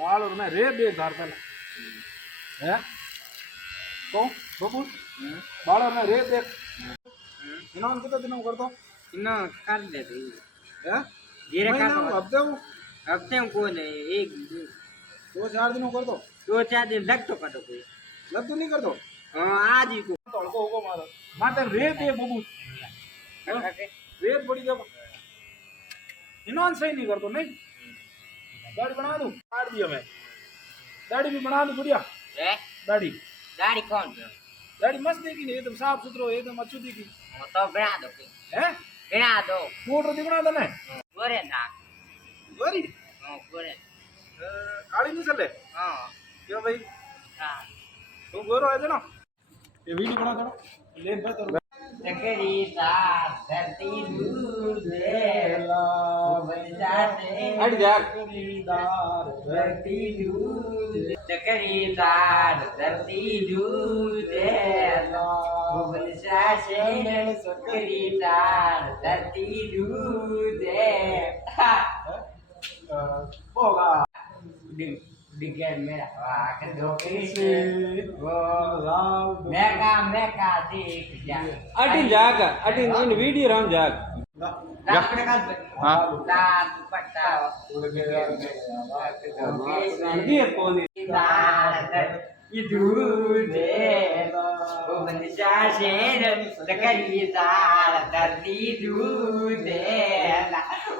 बाल और मैं रे दे घर पे है तो बबू बाल और मैं रे दे इन्होंने कितना दिनों कर दो इन्हों कर दे रही है धीरे कर दो हफ्ते हम कौन है एक 2-4 दिनों कर दो 2-4 दिन लग तो कर दो कोई लग तो नहीं कर दो हाँ आज ही को तड़को होगा मारो माते रे दे बबू रेत बड़ी जब इन्होंने सही नहीं कर दो नहीं दाढ़ी बना दूं काट दिया मैं दाढ़ी भी बना दूं बढ़िया दाढ़ी गाड़ी कौन है दाढ़ी मस्त देखी नहीं एकदम साफ सुथरो एकदम अच्छी दिखी तो बना दो है बना दो फोटो दिखना था ना गोरे ना गोरी हाँ गोरे काली नहीं चले हाँ क्यों भाई हाँ तुम गोरो है ना ये वीडियो बना थोड़ा ले भाई तो चकरी तार धरती दूध देला बन जाते हट जा चकरीदार धरती दूध चकरीदार धरती दूध देला बन जाते चकरीदार धरती दूध दे होगा डिगर मेरा वाक दो से वो लाल मैं का देख जा अटिन जाग अटिन इन वीडियो राम जाग हाँ तार दुपट्टा ये कौन वो मनुष्य शेर चकरी तार धरती दूध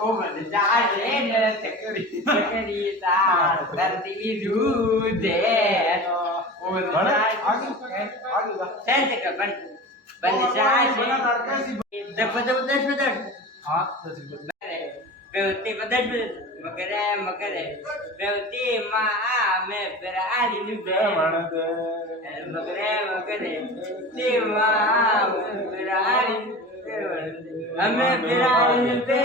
ओ मनुष्य शेर चकरी तार धरती दूध ओ मनुष्य बन Beauty padat magare beauty ma me berani ni be magare ti ma me berani ame berani be